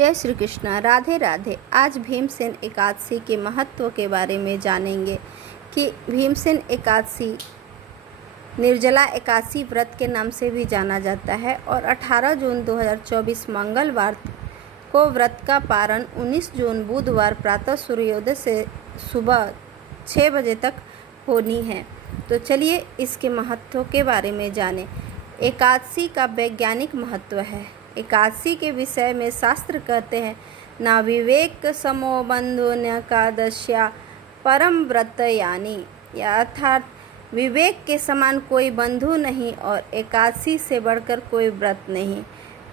जय श्री कृष्णा। राधे राधे। आज भीमसेन एकादशी के महत्व के बारे में जानेंगे कि भीमसेन एकादशी निर्जला एकादशी व्रत के नाम से भी जाना जाता है और 18 जून 2024 मंगलवार को व्रत का पारण 19 जून बुधवार प्रातः सूर्योदय से सुबह 6 बजे तक होनी है। तो चलिए इसके महत्व के बारे में जानें। एकादशी का वैज्ञानिक महत्व है। एकादशी के विषय में शास्त्र कहते हैं, ना विवेक समो बंधु नकादश्या परम व्रत यानी, अर्थात विवेक के समान कोई बंधु नहीं और एकादशी से बढ़कर कोई व्रत नहीं।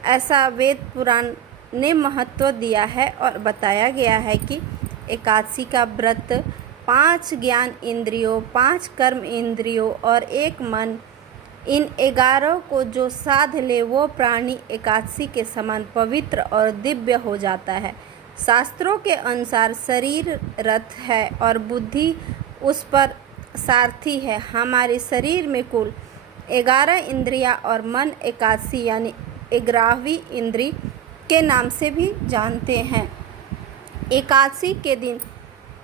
ऐसा वेद पुराण ने महत्व दिया है और बताया गया है कि एकादशी का व्रत 5 ज्ञान इंद्रियों, 5 कर्म इंद्रियों और 1 मन, इन 11 को जो साध ले वो प्राणी एकादशी के समान पवित्र और दिव्य हो जाता है। शास्त्रों के अनुसार शरीर रथ है और बुद्धि उस पर सारथी है। हमारे शरीर में कुल 11 इंद्रियां और मन एकादशी यानी 11वीं इंद्री के नाम से भी जानते हैं। एकादशी के दिन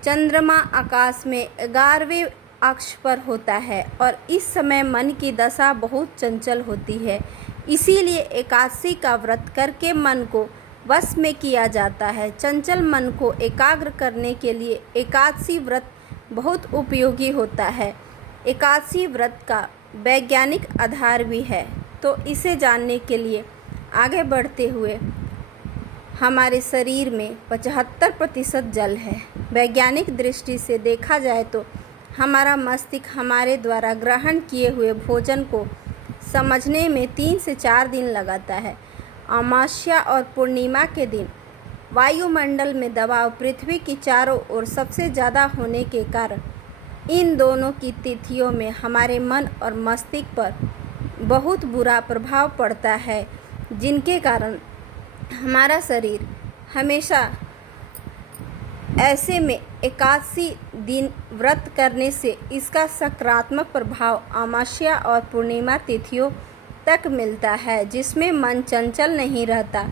चंद्रमा आकाश में 11वें अक्ष पर होता है और इस समय मन की दशा बहुत चंचल होती है। इसीलिए एकादशी का व्रत करके मन को वश में किया जाता है। चंचल मन को एकाग्र करने के लिए एकादशी व्रत बहुत उपयोगी होता है। एकादशी व्रत का वैज्ञानिक आधार भी है, तो इसे जानने के लिए आगे बढ़ते हुए हमारे शरीर में 75% जल है। वैज्ञानिक दृष्टि से देखा जाए तो हमारा मस्तिष्क हमारे द्वारा ग्रहण किए हुए भोजन को समझने में 3 से 4 दिन लगाता है। अमावस्या और पूर्णिमा के दिन वायुमंडल में दबाव पृथ्वी की चारों ओर सबसे ज़्यादा होने के कारण इन दोनों की तिथियों में हमारे मन और मस्तिष्क पर बहुत बुरा प्रभाव पड़ता है, जिनके कारण हमारा शरीर हमेशा ऐसे में एकादशी दिन व्रत करने से इसका सकारात्मक प्रभाव अमावस्या और पूर्णिमा तिथियों तक मिलता है, जिसमें मन चंचल नहीं रहता,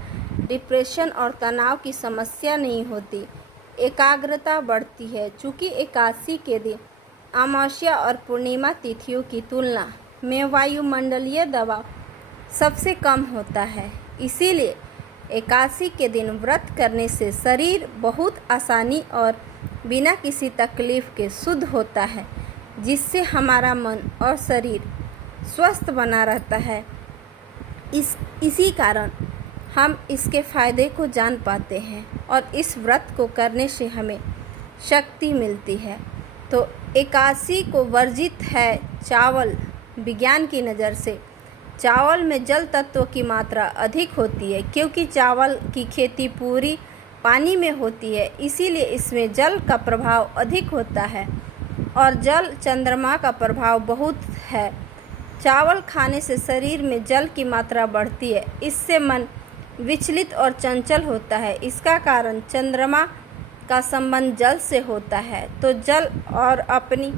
डिप्रेशन और तनाव की समस्या नहीं होती, एकाग्रता बढ़ती है। चूँकि एकादशी के दिन अमावस्या और पूर्णिमा तिथियों की तुलना में वायुमंडलीय दबाव सबसे कम होता है, इसीलिए एकादशी के दिन व्रत करने से शरीर बहुत आसानी और बिना किसी तकलीफ के शुद्ध होता है, जिससे हमारा मन और शरीर स्वस्थ बना रहता है। इसी कारण हम इसके फायदे को जान पाते हैं और इस व्रत को करने से हमें शक्ति मिलती है। तो एकादशी को वर्जित है चावल। विज्ञान की नज़र से चावल में जल तत्व की मात्रा अधिक होती है, क्योंकि चावल की खेती पूरी पानी में होती है, इसीलिए इसमें जल का प्रभाव अधिक होता है और जल चंद्रमा का प्रभाव बहुत है। चावल खाने से शरीर में जल की मात्रा बढ़ती है, इससे मन विचलित और चंचल होता है। इसका कारण चंद्रमा का संबंध जल से होता है, तो जल और अपनी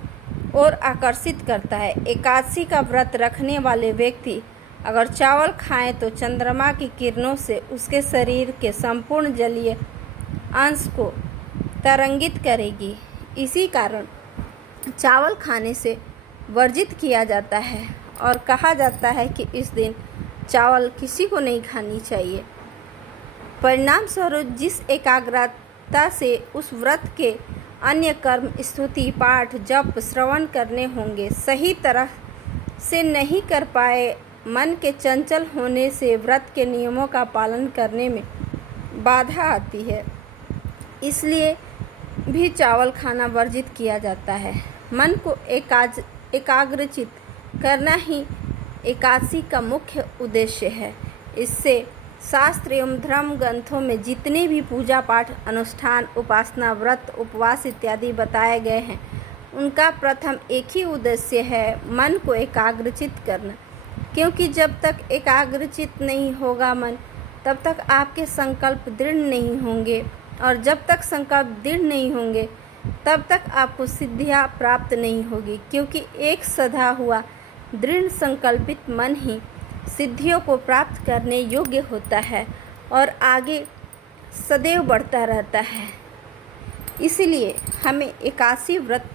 ओर आकर्षित करता है। एकादशी का व्रत रखने वाले व्यक्ति अगर चावल खाएं तो चंद्रमा की किरणों से उसके शरीर के संपूर्ण जलीय अंश को तरंगित करेगी। इसी कारण चावल खाने से वर्जित किया जाता है और कहा जाता है कि इस दिन चावल किसी को नहीं खानी चाहिए। परिणाम स्वरूप जिस एकाग्रता से उस व्रत के अन्य कर्म, स्तुति, पाठ, जप, श्रवण करने होंगे, सही तरह से नहीं कर पाए, मन के चंचल होने से व्रत के नियमों का पालन करने में बाधा आती है, इसलिए भी चावल खाना वर्जित किया जाता है। मन को एकाग्रचित करना ही एकादशी का मुख्य उद्देश्य है। इससे शास्त्र एवं धर्म ग्रंथों में जितने भी पूजा पाठ, अनुष्ठान, उपासना, व्रत, उपवास इत्यादि बताए गए हैं, उनका प्रथम एक ही उद्देश्य है, मन को एकाग्रचित करना। क्योंकि जब तक एकाग्रचित नहीं होगा मन, तब तक आपके संकल्प दृढ़ नहीं होंगे और जब तक संकल्प दृढ़ नहीं होंगे तब तक आपको सिद्धियां प्राप्त नहीं होगी, क्योंकि एक सधा हुआ दृढ़ संकल्पित मन ही सिद्धियों को प्राप्त करने योग्य होता है और आगे सदैव बढ़ता रहता है। इसलिए हमें एकादशी व्रत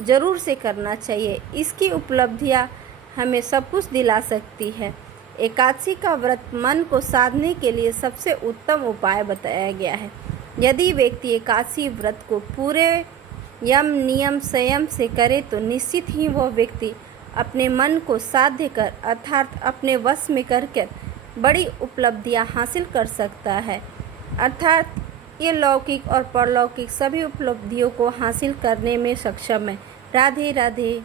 जरूर से करना चाहिए। इसकी उपलब्धियाँ हमें सब कुछ दिला सकती है। एकादशी का व्रत मन को साधने के लिए सबसे उत्तम उपाय बताया गया है। यदि व्यक्ति एकादशी व्रत को पूरे यम नियम संयम से करे तो निश्चित ही वह व्यक्ति अपने मन को साध्य कर अर्थात अपने वश में करके बड़ी उपलब्धियां हासिल कर सकता है। अर्थात ये लौकिक और परलौकिक सभी उपलब्धियों को हासिल करने में सक्षम है। राधे राधे।